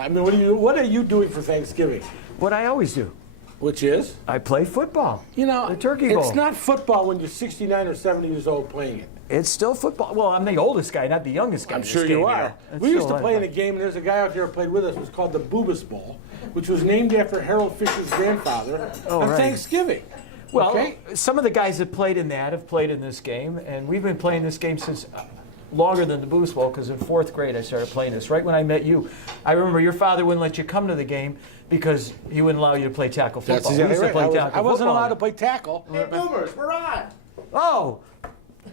I mean, what are you doing for Thanksgiving? What I always do. Which is? I play football. You know, the Turkey Bowl. It's not football when you're 69 or 70 years old playing it. It's still football. Well, I'm the oldest guy, not the youngest guy. I'm sure you are. We used to play in a game, and there's a guy out there who played with us. It was called the Boobas Bowl, which was named after Harold Fisher's grandfather on Thanksgiving. Well, some of the guys that played in that have played in this game, and we've been playing this game since longer than the Boobas Bowl, because in 4th grade I started playing this, right when I met you. I remember your father wouldn't let you come to the game because he wouldn't allow you to play tackle football. That's exactly right. I wasn't allowed to play tackle. Hey, Boomers, we're on. Oh,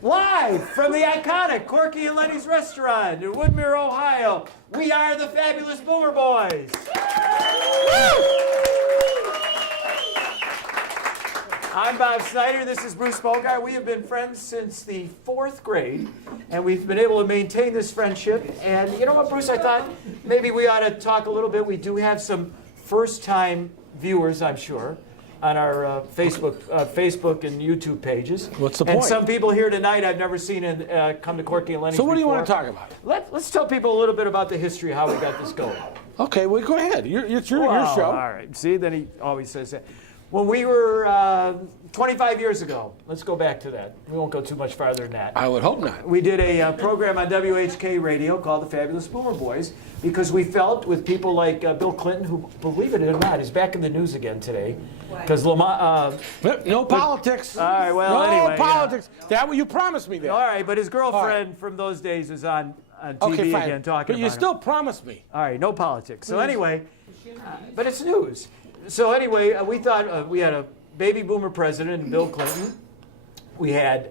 live from the iconic Corky and Lenny's restaurant in Woodmere, Ohio, we are the Fabulous Boomer Boys. I'm Bob Snyder. This is Bruce Bogart. We have been friends since the 4th grade, and we've been able to maintain this friendship. And you know what, Bruce? I thought maybe we ought to talk a little bit. We do have some first-time viewers, I'm sure, on our Facebook and YouTube pages. What's the point? And some people here tonight I've never seen come to Corky and Lenny's. So what do you before. want to talk about? Let's tell people a little bit about the history of how we got this going. Okay, well, go ahead. It's your show. All right. See, then he always says that. When we were 25 years ago, let's go back to that. We won't go too much farther than that. I would hope not. We did a program on WHK radio called The Fabulous Boomer Boys because we felt with people like Bill Clinton, who, believe it or not, is back in the news again today. Because Lamont... no politics. All right, well, no anyway. politics. That what you promised me there. All right, but his girlfriend from those days is on TV again talking about But you still promised me. All right, no politics. So anyway, but it's news. So anyway, we thought we had a baby boomer president, Bill Clinton. We had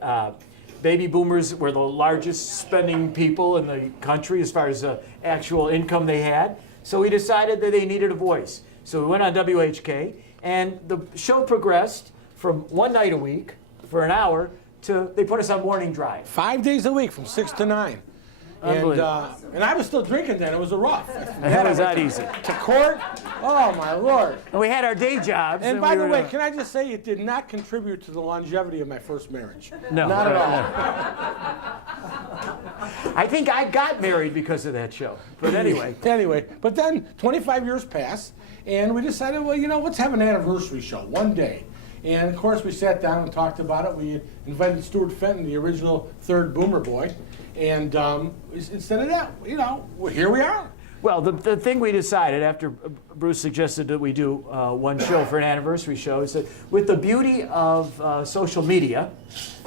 baby boomers were the largest spending people in the country as far as actual income they had. So we decided that they needed a voice. So we went on WHK, and the show progressed from one night a week for an hour to they put us on morning drive. 5 days a week from 6 to 9. And I was still drinking then. It was a rough. That was not easy. To court? Oh, my Lord. And we had our day jobs. And by the way, can I just say it did not contribute to the longevity of my first marriage. No. Not at all. I think I got married because of that show. But anyway. But then 25 years passed, and we decided, well, you know, let's have an anniversary show one day. And, of course, we sat down and talked about it. We invited Stuart Fenton, the original third Boomer Boy. And instead of that, you know, here we are. Well, the thing we decided after Bruce suggested that we do one show for an anniversary show is that with the beauty of social media,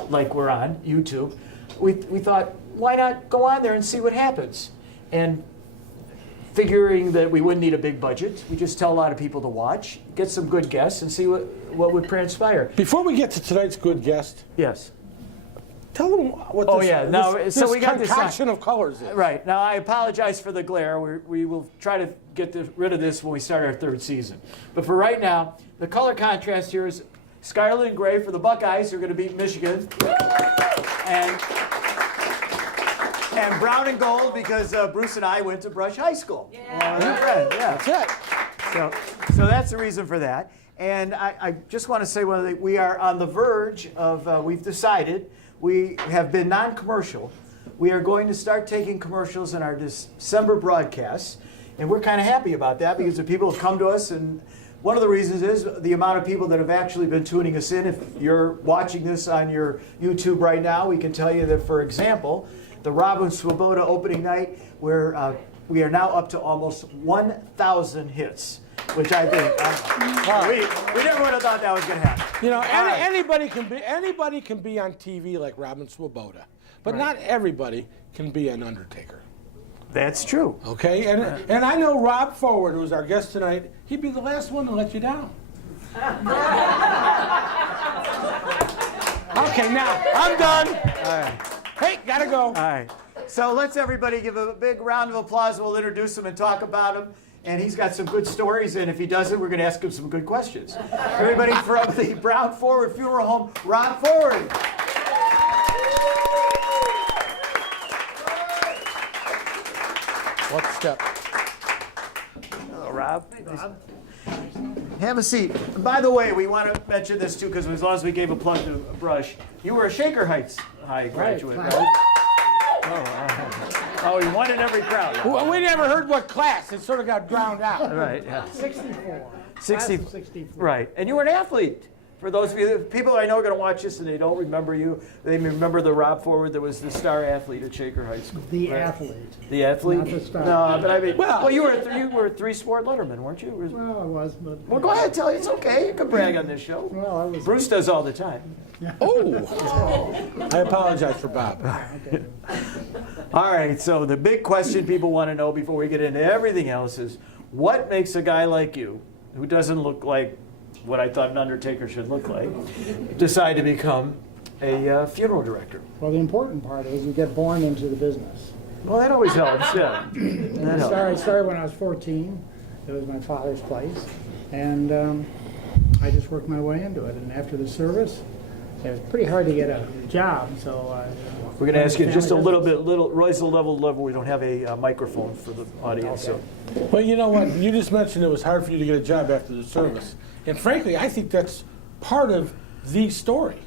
like we're on YouTube, we thought, why not go on there and see what happens? And figuring that we wouldn't need a big budget, we just tell a lot of people to watch, get some good guests, and see what would transpire. Before we get to tonight's good guest, yes. Tell them what this concoction of colors is. Right. Now, I apologize for the glare. We will try to get rid of this when we start our 3rd season. But for right now, the color contrast here is scarlet and gray for the Buckeyes, who are going to beat Michigan. And brown and gold because Bruce and I went to Brush High School. Yeah. That's it. So that's the reason for that. And I just want to say one thing. We are on the verge of, we've decided, we have been non-commercial. We are going to start taking commercials in our December broadcasts, and we're kind of happy about that because the people have come to us, and one of the reasons is the amount of people that have actually been tuning us in. If you're watching this on your YouTube right now, we can tell you that, for example, the Robb and Swoboda opening night, where we are now up to almost 1,000 hits. Which I think we never would have thought that was going to happen. You know, anybody can be on TV like Robb and Swoboda, but not everybody can be an Undertaker. That's true. Okay, and I know Robb Forward, who's our guest tonight. He'd be the last one to let you down. Okay, now I'm done. All right. Hey, gotta go. All right. So let's everybody give a big round of applause. We'll introduce him and talk about him. And he's got some good stories, and if he doesn't, we're going to ask him some good questions. Everybody from the Brown Forward Funeral Home, Robb Forward. What step? Hello, Robb. Hey, Robb. Have a seat. By the way, we want to mention this, too, because as long as we gave a plug to Brush, you were a Shaker Heights High graduate, right? Oh, Oh, you won in every crowd. Well, we never heard what class. It sort of got drowned out. Right, yeah. 64. 60, Class of 64. right. And you were an athlete. For those of you, people I know are going to watch this and they don't remember you, they remember the Robb forward that was the star athlete at Shaker High School. The right? athlete. The athlete? Not the star. No, but I mean, Well- well, you were a three-sport letterman, weren't you? Well, I was, but... Well, go ahead, tell you. It's okay. You can brag on this show. Well, I was... Bruce does all the time. Oh, I apologize for Bob. Okay. All right, so the big question people want to know before we get into everything else is, what makes a guy like you, who doesn't look like what I thought an undertaker should look like, decide to become a funeral director? Well, the important part is you get born into the business. Well, that always helps, yeah. That helps. I started when I was 14. It was my father's place. And I just worked my way into it. And after the service, it was pretty hard to get a job, so... We're going to ask you just a little bit, Roy's a level. We don't have a microphone for the audience. Okay. So. Well, you know what? You just mentioned it was hard for you to get a job after the service. And frankly, I think that's part of the story.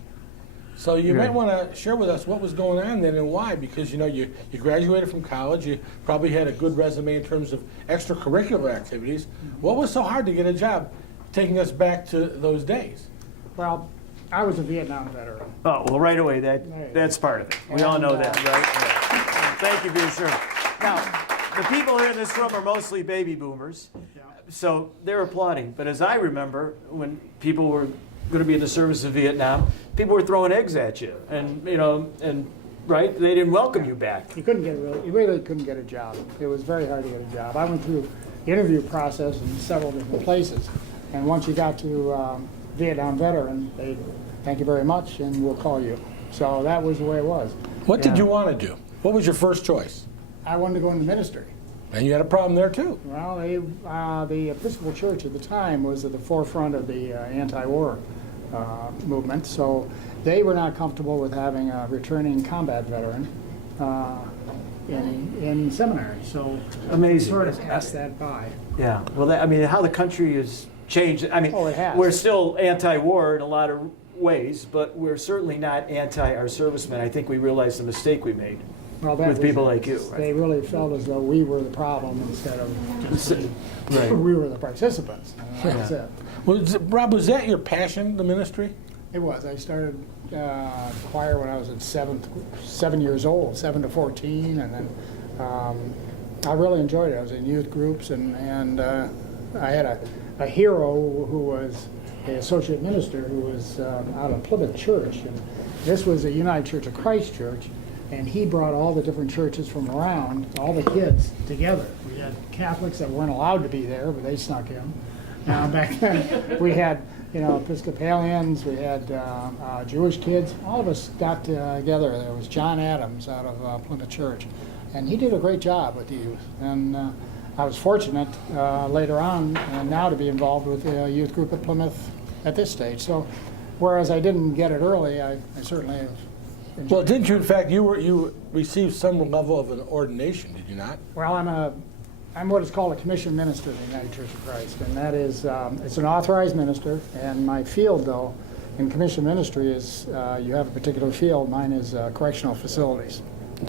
So you might want to share with us what was going on then and why, because, you know, you graduated from college, you probably had a good resume in terms of extracurricular activities. What was so hard to get a job, taking us back to those days? Well, I was a Vietnam veteran. Oh, well, right away, that's part of it. We all know that, right? Yeah. Thank you for your service. Now, the people here in this room are mostly baby boomers, so they're applauding. But as I remember, when people were going to be in the service of Vietnam, people were throwing eggs at you, and right, they didn't welcome you back. You really couldn't get a job. It was very hard to get a job. I went through the interview process in several different places, and once you got to Vietnam veteran, they thank you very much, and we'll call you. So that was the way it was. What did you want to do? What was your first choice? I wanted to go into ministry. And you had a problem there too. Well, the Episcopal Church at the time was at the forefront of the anti-war movement, so they were not comfortable with having a returning combat veteran in seminary. So Amazing. sort of passed that by. Yeah. Well, I mean, how the country has changed. I mean, It has. we're still anti-war in a lot of ways, but we're certainly not anti our servicemen. I think we realized the mistake we made Well, that with was people it. like you. Right? They really felt as though we were the problem instead of just Right. we were the participants. That was it. Rob, was that your passion, the ministry? It was. I started choir when I was at 7 years old, 7 to 14, and then I really enjoyed it. I was in youth groups, and I had a hero who was an associate minister who was out of Plymouth Church, and this was a United Church of Christ church, and he brought all the different churches from around, all the kids together. We had Catholics that weren't allowed to be there, but they snuck in. Back then, we had Episcopalians, we had Jewish kids. All of us got together. There was John Adams out of Plymouth Church, and he did a great job with the youth. And I was fortunate later on now to be involved with the youth group at Plymouth at this stage. So, whereas I didn't get it early, I certainly have enjoyed Well, it. didn't you, in fact, you received some level of an ordination, did you not? Well, I'm what is called a commissioned minister of the United Church of Christ, and that is, it's an authorized minister, and my field, though, in commissioned ministry is, you have a particular field. Mine is correctional facilities.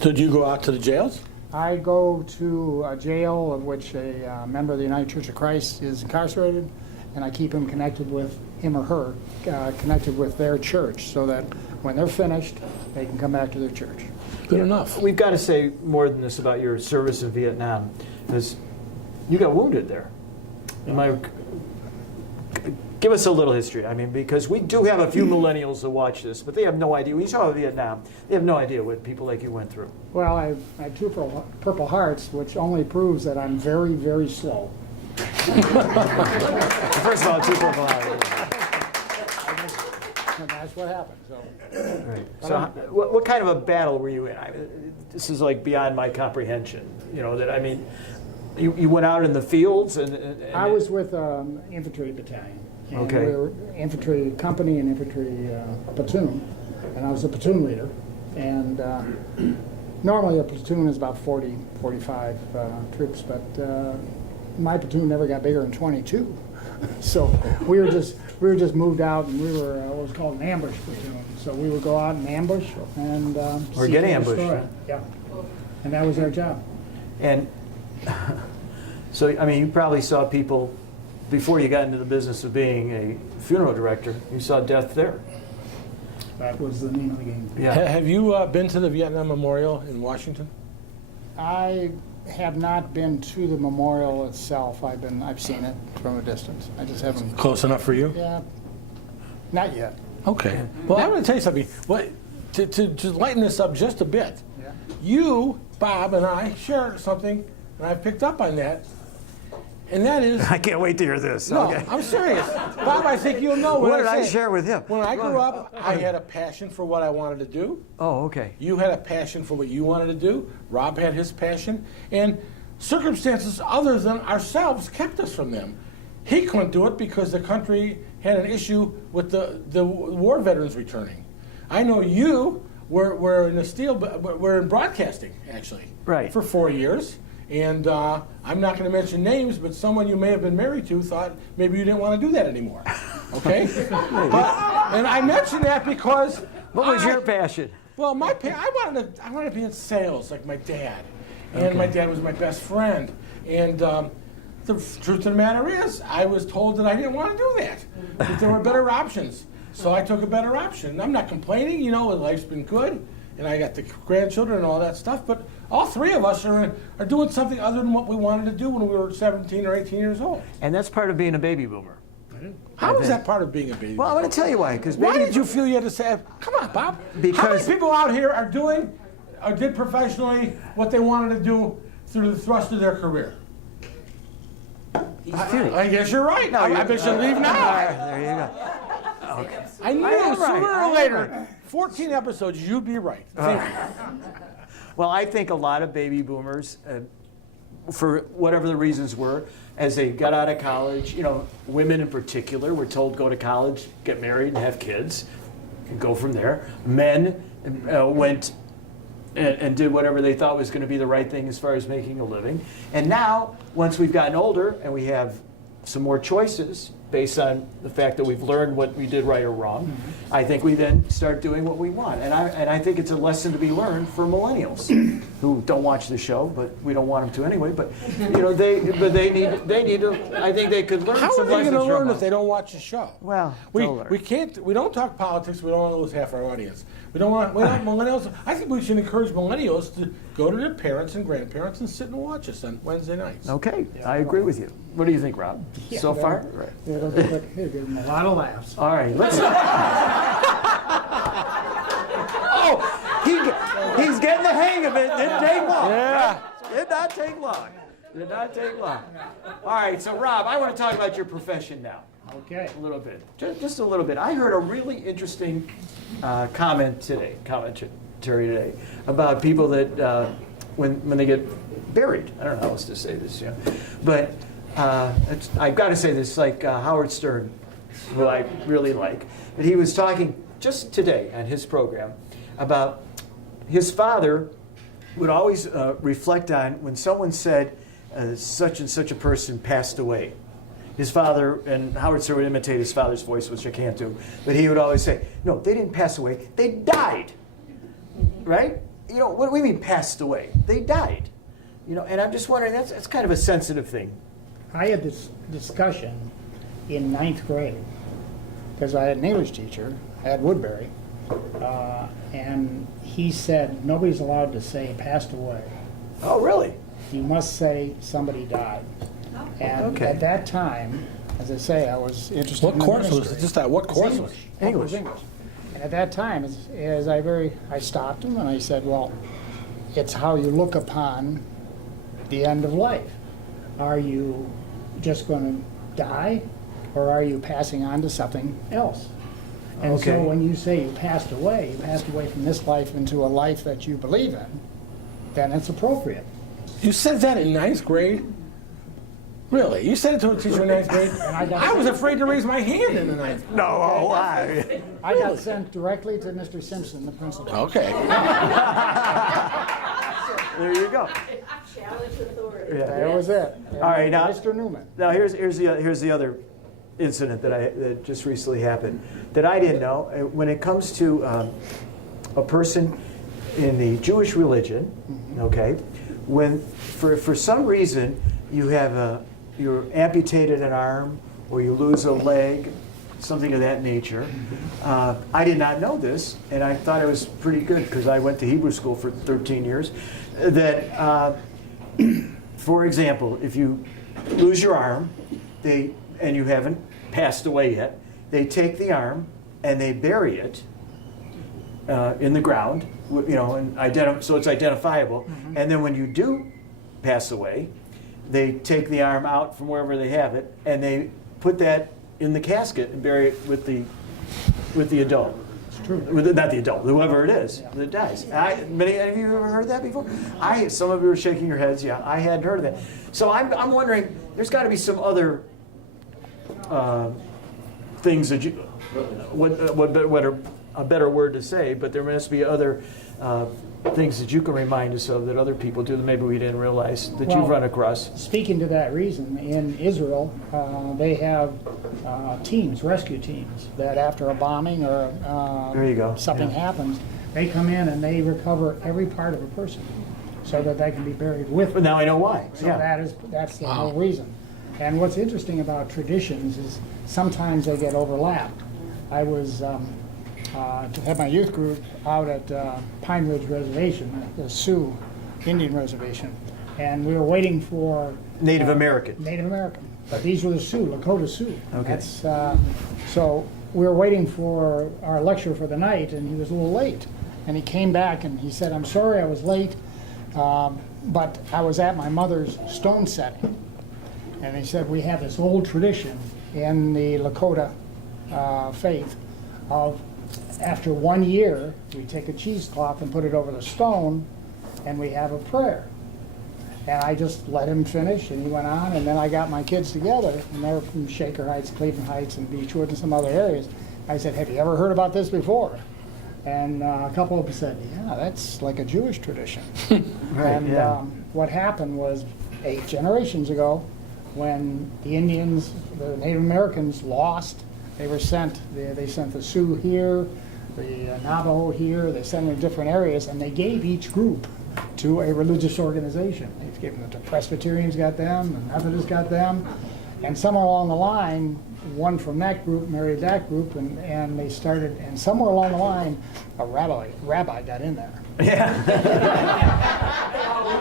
So do you go out to the jails? I go to a jail of which a member of the United Church of Christ is incarcerated, and I keep him connected with, him or her, connected with their church, so that when they're finished, they can come back to their church. Good enough. We've got to say more than this about your service in Vietnam, because you got wounded there. Give us a little history. I mean, because we do have a few millennials that watch this, but they have no idea. When you talk about Vietnam, they have no idea what people like you went through. Well, I have two Purple Hearts, which only proves that I'm very, very slow. First of all, two Purple Hearts. And that's what happened. So, Right. So, what kind of a battle were you in? This is like beyond my comprehension. You know that I mean, you went out in the fields and I was with infantry battalion. And Okay. we were infantry company and infantry platoon, and I was the platoon leader. And normally a platoon is about 40, 45 troops, but my platoon never got bigger than 22. So we were just moved out, and we were what was called an ambush platoon. So we would go out and ambush and Or seek get and ambushed, destroy. huh? Yeah. And that was our job. And so, I mean, you probably saw people, before you got into the business of being a funeral director, you saw death there. That was the name of the game. Yeah. Have you been to the Vietnam Memorial in Washington? I have not been to the memorial itself. I've seen it from a distance. I just haven't. Close enough for you? Yeah, not yet. Okay. Well, I'm going to tell you something. What, to lighten this up just a bit, Yeah. you, Bob, and I share something, and I picked up on that, and that is... I can't wait to hear this. No, Okay. I'm serious. Bob, I think you'll know What did I I say. share with him? When I grew up, I had a passion for what I wanted to do. Oh, okay. You had a passion for what you wanted to do. Rob had his passion. And circumstances other than ourselves kept us from them. He couldn't do it because the country had an issue with the war veterans returning. I know you were in the steel, but we're in broadcasting, actually. Right. For 4 years. And I'm not going to mention names, but someone you may have been married to thought maybe you didn't want to do that anymore. Okay? And I mention that because... What was your passion? Well, I wanted to be in sales like my dad. And my dad was my best friend. And the truth of the matter is, I was told that I didn't want to do that there were better options. So I took a better option. I'm not complaining, you know, life's been good. And I got the grandchildren and all that stuff, but all three of us are doing something other than what we wanted to do when we were 17 or 18 years old. And that's part of being a baby boomer. How is that part of being a baby? Well, I'm going to tell you why. Why did you feel you had to say, come on, Bob? How Because- many people out here are doing or did professionally what they wanted to do through the thrust of their career? I guess you're right. No, I bet you leave now. There you go. Okay. I knew am sooner right. I or am later, 14 episodes, you'd be right. Well, I think a lot of baby boomers, for whatever the reasons were, as they got out of college, you know, women in particular were told go to college, get married, and have kids, and go from there. Men went and did whatever they thought was going to be the right thing as far as making a living. And now, once we've gotten older and we have some more choices based on the fact that we've learned what we did right or wrong, I think we then start doing what we want. And I think it's a lesson to be learned for millennials who don't watch the show, but we don't want them to anyway. But you know, they need to. I think they could learn How are some they lessons going to learn from if us. they don't watch the show? Well, they'll learn. We don't talk politics. We don't want to lose half our audience. We don't want millennials. I think we should encourage millennials to go to their parents and grandparents and sit and watch us on Wednesday nights. Okay, I agree with you. What do you think, Rob? So far? Right. It'll give them a lot of laughs. All right, let's. Oh, he's getting the hang of it. Didn't take long. Yeah. Did not take long. Did not take long. All right, so Rob, I want to talk about your profession now. Okay. A little bit, just a little bit. I heard a really interesting commentary today about people that when they get buried. I don't know how else to say this, but I've got to say this, like Howard Stern, who I really like, and he was talking just today on his program about his father would always reflect on when someone said such and such a person passed away. His father, and Howard Stern would imitate his father's voice, which I can't do, but he would always say, no, they didn't pass away, they died. Right? You know, what do we mean passed away? They died. You know, and I'm just wondering, that's kind of a sensitive thing. I had this discussion in 9th grade because I had an English teacher at Woodbury, and he said nobody's allowed to say passed away. Oh, really? You must say somebody died. And Okay. at that time, as I say, I was interested What in the course was ministry. it? Just that. What course was it? English. And at that time, as I stopped him and I said, well, it's how you look upon the end of life. Are you just going to die, or are you passing on to something else? And Okay. so when you say you passed away from this life into a life that you believe in, then it's appropriate. You said that in 9th grade? Really? You said it to a teacher in 9th grade? I was afraid to raise my hand in the 9th grade. No, why? I got sent directly to Mr. Simpson, the principal. Okay. There you go. Challenge authority. Yeah. That was it. All right, now- Mr. Newman. Now here's the other incident that just recently happened that I didn't know. When it comes to a person in the Jewish religion, okay, when for some reason you're amputated an arm or you lose a leg, something of that nature. I did not know this, and I thought it was pretty good because I went to Hebrew school for 13 years. That, for example, if you lose your arm, and you haven't passed away yet, they take the arm and they bury it in the ground, and so it's identifiable. And then when you do pass away, they take the arm out from wherever they have it, and they put that in the casket and bury it with the adult. It's true. Not the adult, whoever it is that dies. Many of you ever heard that before? Some of you were shaking your heads. Yeah, I hadn't heard of that. So I'm wondering, there's got to be some other things that you, what are a better word to say, but there must be other things that you can remind us of that other people do that maybe we didn't realize that you've run across. Speaking to that reason, in Israel, they have rescue teams, that after a bombing or There you go. something happens, they come in and they recover every part of a person so that they can be buried with But them. now I know why. So Yeah. that's the whole reason. And what's interesting about traditions is sometimes they get overlapped. I was to have my youth group out at Pine Ridge Reservation, the Sioux Indian Reservation, and we were waiting for Native American. Native American, but these were the Sioux, Lakota Sioux. Okay. So we were waiting for our lecture for the night, and he was a little late. And he came back and he said, "I'm sorry I was late, but I was at my mother's stone setting." And he said, "We have this old tradition in the Lakota faith of after 1 year, we take a cheesecloth and put it over the stone, and we have a prayer." And I just let him finish, and he went on, and then I got my kids together, and they were from Shaker Heights, Cleveland Heights, and Beechwood, and some other areas. I said, "Have you ever heard about this before?" And a couple of them said, "Yeah, that's like a Jewish tradition." What happened was 8 generations ago, when the Indians, the Native Americans lost, they sent the Sioux here, the Navajo here, they sent them to different areas, and they gave each group to a religious organization. They gave them, the Presbyterians got them, the Methodists got them, and somewhere along the line, one from that group married that group, and they started, and somewhere along the line, a rabbi got in there.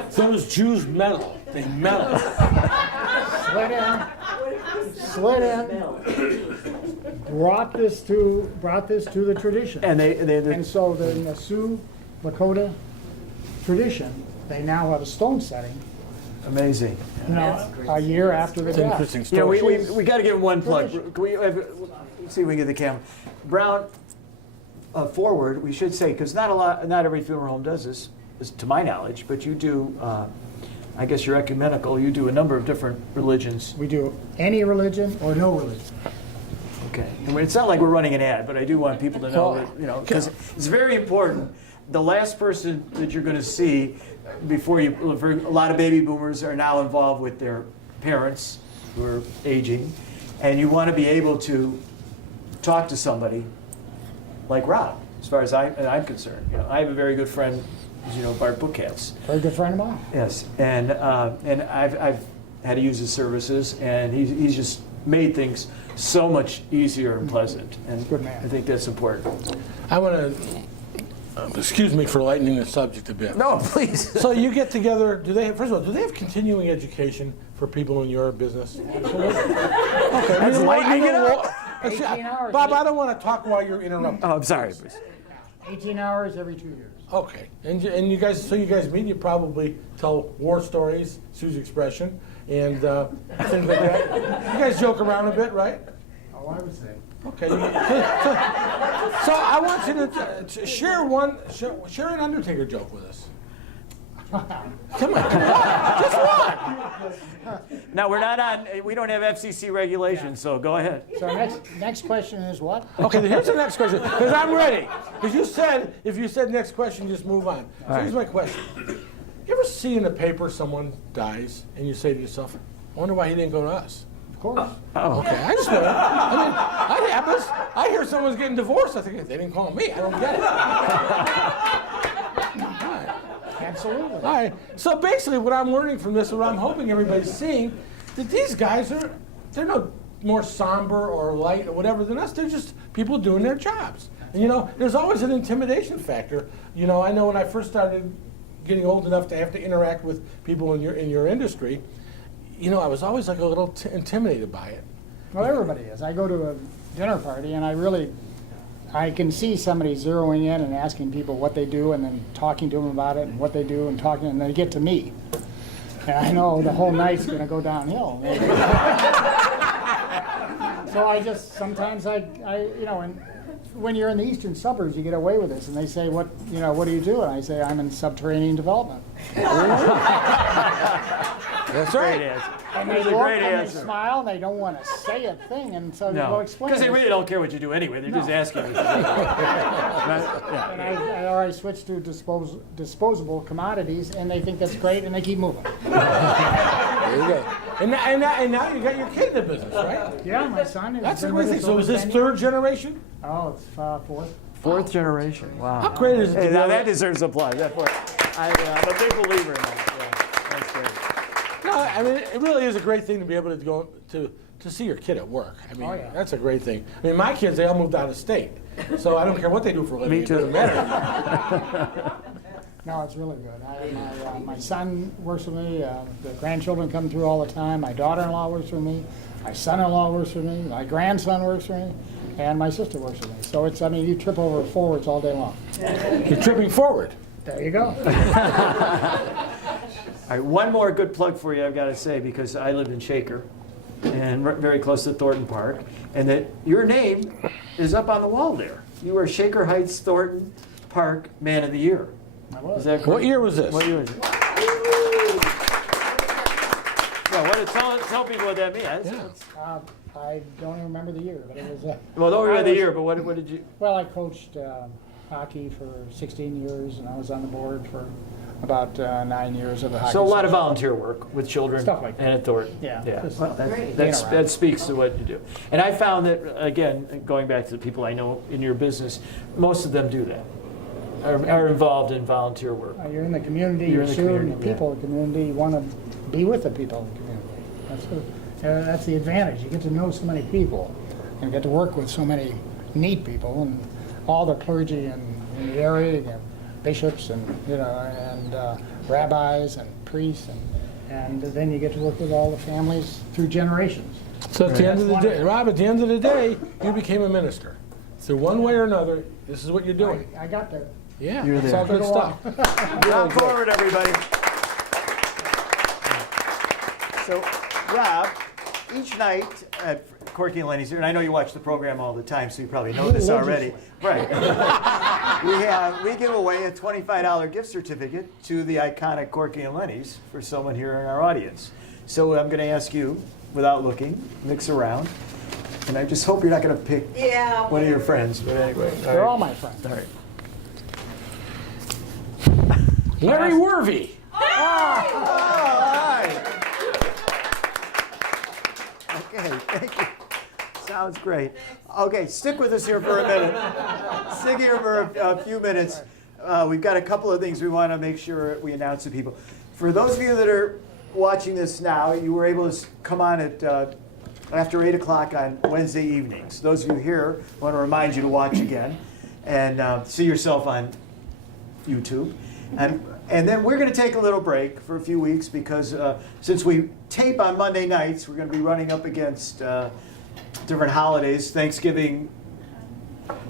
So those Jews meddle. They meddle. Slid in, brought this to the tradition. And And so in the Sioux Lakota tradition, they now have a stone setting, amazing. a year after the It's an death. interesting You know, story. we got to give one plug. Finish. Can we let's see if we can get the camera. Brown, forward, we should say, because not every funeral home does this, to my knowledge, but you do, I guess you're ecumenical, you do a number of different religions. We do any religion or no religion. Okay. And it's not like we're running an ad, but I do want people to know that, because it's very important. The last person that you're going to see before you, for a lot of baby boomers are now involved with their parents who are aging, and you want to be able to talk to somebody like Rob, as far as I'm concerned. I have a very good friend, as you know, Bart Bookcats. Very good friend of mine. Yes, and I've had to use his services, and he's just made things so much easier and pleasant, and Good man. I think that's important. I want to, excuse me for lightening the subject a bit. No, please. So you get together, first of all, do they have continuing education for people in your business? Absolutely. Okay. That's lightening it up. 18 hours. Bob, I don't want to talk while you're interrupting. Oh, I'm sorry. 18 hours every 2 years. Okay, and you guys meet, you probably tell war stories, Sue's expression, and things like that. You guys joke around a bit, right? Oh, I would say. Okay. So I want you to share an Undertaker joke with us. Come on, just one. No, we're not on. We don't have FCC regulations, so go ahead. So next question is what? Okay, then here's the next question, because I'm ready. Because you said, if you said next question, just move on. So here's my question. You ever see in the paper someone dies, and you say to yourself, I wonder why he didn't go to us? Of course. Oh, Okay, I just know. I mean, that happens. I hear someone's getting divorced. I think they didn't call me. I don't get it. Absolutely. All right. So basically, what I'm learning from this, what I'm hoping everybody's seeing, that these guys they're no more somber or light or whatever than us. They're just people doing their jobs. And there's always an intimidation factor. I know when I first started getting old enough to have to interact with people in your industry, I was always like a little intimidated by it. Well, everybody is. I go to a dinner party and I can see somebody zeroing in and asking people what they do and then talking to them about it and what they do and talking, and they get to me. And I know the whole night's going to go downhill. So sometimes and when you're in the eastern suburbs, you get away with this. And they say, what do you do? And I say, I'm in subterranean development. That's right. Great answer. And they That's a look great and answer. they smile, and they don't want to say a thing. And so you go No, explain. because they this. really don't care what you do anyway. They're just No. asking you. And I already switched to disposable commodities, and they think that's great, and they keep moving. There you go. And now you got your kid in the business, right? Yeah, my son. has That's a been great with thing. us So over is this 10 third years. generation? Oh, it's fourth. Fourth generation. Wow. How great is it? Hey, to now be that able- deserves applause. I'm a big believer in that. Yeah, that's great. No, I mean it really is a great thing to be able to go to see your kid at work. I mean, Oh, yeah. that's a great thing. I mean, my kids, they all moved out of state, so I don't care what they do for a living. Me too. It doesn't matter. No, it's really good. My son works with me. The grandchildren come through all the time. My daughter-in-law works for me. My son-in-law works for me. My grandson works for me. And my sister works with me. So you trip over forwards all day long. You're tripping forward. There you go. All right, one more good plug for you, I've got to say, because I live in Shaker, and very close to Thornton Park, and that your name is up on the wall there. You are Shaker Heights Thornton Park Man of the Year. I was. Is that correct? What year was this? What year is it? Yeah, tell people what that means. I don't even remember the year, but it was. Well, don't remember the I was- year, but what did you? Well, I coached hockey for 16 years, and I was on the board for about 9 years of the hockey. So a lot of season. volunteer work with children Stuff like that. and at Thornton. Yeah, Yeah. just Well, Great. being around. that speaks to what you do. And I found that, again, going back to the people I know in your business, most of them do that, are involved in volunteer work. You're in the community, You're you're in the serving community, the people of the community, you want to be with the people of the community. That's the advantage. You get to know so many people and get to work with so many neat people and all the clergy in the area, you have bishops and rabbis and priests and then you get to work with all the families through generations. So at the end of the That's day, Rob, at the end of the day, you became a minister. So one way or another, this is what you're doing. I got there. Yeah, You're it's there. all good stuff. Come forward, everybody. So, Rob, each night at Corky and Lenny's here, and I know you watch the program all the time, so you probably know this already. Right. we give away a $25 gift certificate to the iconic Corky and Lenny's for someone here in our audience. So I'm going to ask you, without looking, mix around, and I just hope you're not going to pick Yeah. one of your friends. But anyway, They're all my friends. All right. Larry Wervey. All right. Okay, thank you. Sounds great. Okay, stick with us here for a minute. Stick here for a few minutes. We've got a couple of things we want to make sure we announce to people. For those of you that are watching this now, you were able to come on at after 8 o'clock on Wednesday evenings. Those of you here, I want to remind you to watch again and see yourself on YouTube. And then we're going to take a little break for a few weeks because since we tape on Monday nights, we're going to be running up against different holidays, Thanksgiving,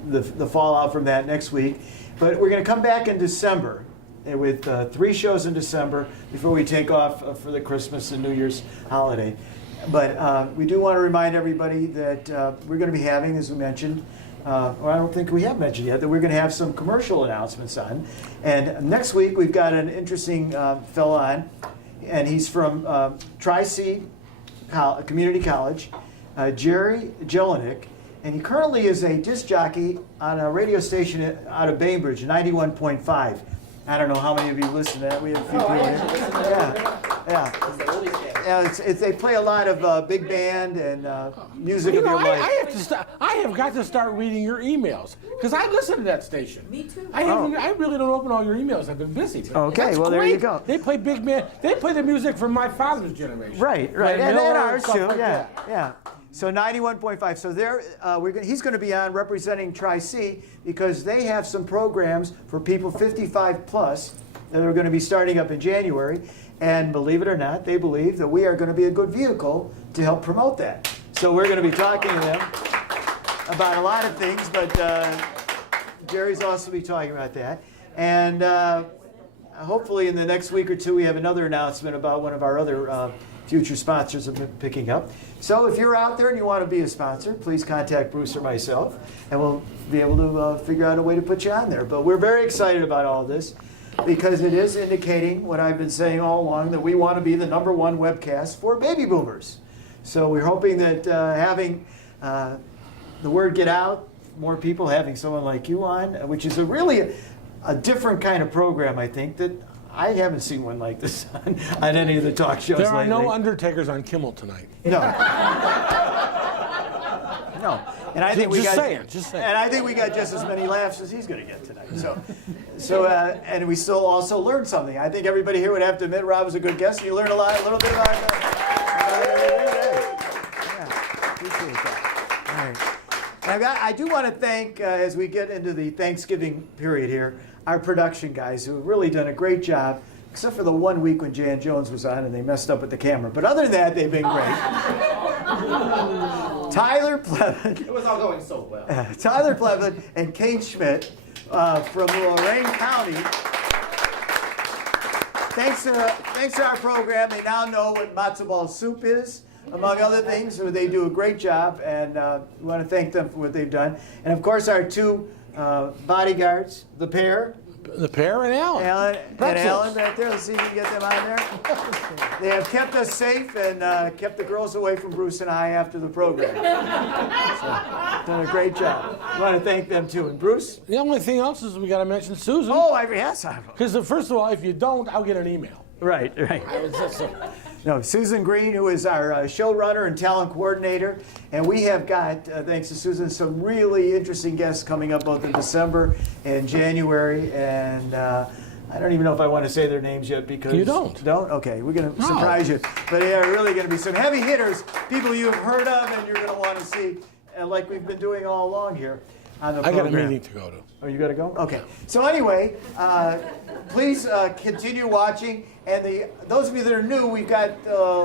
the fallout from that next week. But we're going to come back in December with 3 shows in December before we take off for the Christmas and New Year's holiday. But we do want to remind everybody that we're going to be having, as we mentioned, or I don't think we have mentioned yet, that we're going to have some commercial announcements on. And next week we've got an interesting fellow on, and he's from Tri-C Community College, Jerry Jelinek, and he currently is a disc jockey on a radio station out of Bainbridge, 91.5. I don't know how many of you listen to that. We have a few people here. Yeah. They play a lot of big band and music of your life. I have got to start reading your emails because I listen to that station. Me too. I really don't open all your emails. I've been busy. But Okay, that's well, there you great. go. They play big band. They play the music from my father's generation. Right, Like and Miller ours stuff too. like Yeah, that. yeah. So 91.5. So there, he's going to be on representing Tri-C because they have some programs for people 55 plus that are going to be starting up in January. And believe it or not, they believe that we are going to be a good vehicle to help promote that. So we're going to be talking to them about a lot of things, but Jerry's also be talking about that. And hopefully in the next week or two, we have another announcement about one of our other future sponsors have been picking up. So if you're out there and you want to be a sponsor, please contact Bruce or myself, and we'll be able to figure out a way to put you on there. But we're very excited about all this because it is indicating what I've been saying all along, that we want to be the #1 webcast for baby boomers. So we're hoping that having the word get out, more people having someone like you on, which is really a different kind of program, I think, that I haven't seen one like this on any of the talk shows There are lately. no Undertakers on Kimmel tonight. No. No. And I think we Just got, saying, just saying. And I think we got just as many laughs as he's going to get tonight. And we still also learned something. I think everybody here would have to admit Rob was a good guest, and you learned a little bit about him. Yeah, appreciate that. All right. Now, I do want to thank, as we get into the Thanksgiving period here, our production guys who have really done a great job, except for the 1 week when Jan Jones was on and they messed up with the camera. But other than that, they've been great. Tyler Plevin. It was all going so well. Tyler Plevin and Kate Schmidt from Lorain County. Thanks to our program, they now know what matzo ball soup is, among other things. So they do a great job, and we want to thank them for what they've done. And of course, our two bodyguards, the pair. The pair and Alan. And Alan right there. Let's see if we can get them on there. They have kept us safe and kept the girls away from Bruce and I after the program. So, done a great job. I want to thank them too. And Bruce? The only thing else is we got to mention Susan. Oh, yes. Because first of all, if you don't, I'll get an email. Right. No, Susan Green, who is our showrunner and talent coordinator. And we have got, thanks to Susan, some really interesting guests coming up both in December and January. And I don't even know if I want to say their names yet because... You don't? Don't? Okay, we're going to surprise you. But they are really going to be some heavy hitters, people you've heard of and you're going to want to see, like we've been doing all along here on the program. I got a meeting to go to. Oh, you got to go? Okay. So anyway, please continue watching. And those of you that are new, we've got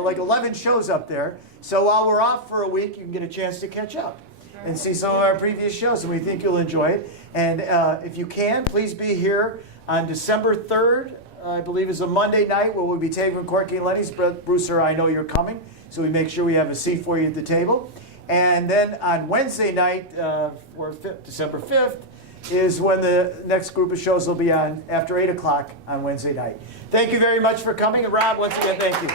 like 11 shows up there. So while we're off for a week, you can get a chance to catch up and see some of our previous shows, and we think you'll enjoy it. And if you can, please be here on December 3rd, I believe is a Monday night, where we'll be taping Corky and Lenny's. Bruce, I know you're coming, so we make sure we have a seat for you at the table. And then on Wednesday night, December 5th, is when the next group of shows will be on after 8 o'clock on Wednesday night. Thank you very much for coming. And Rob, once again, thank you.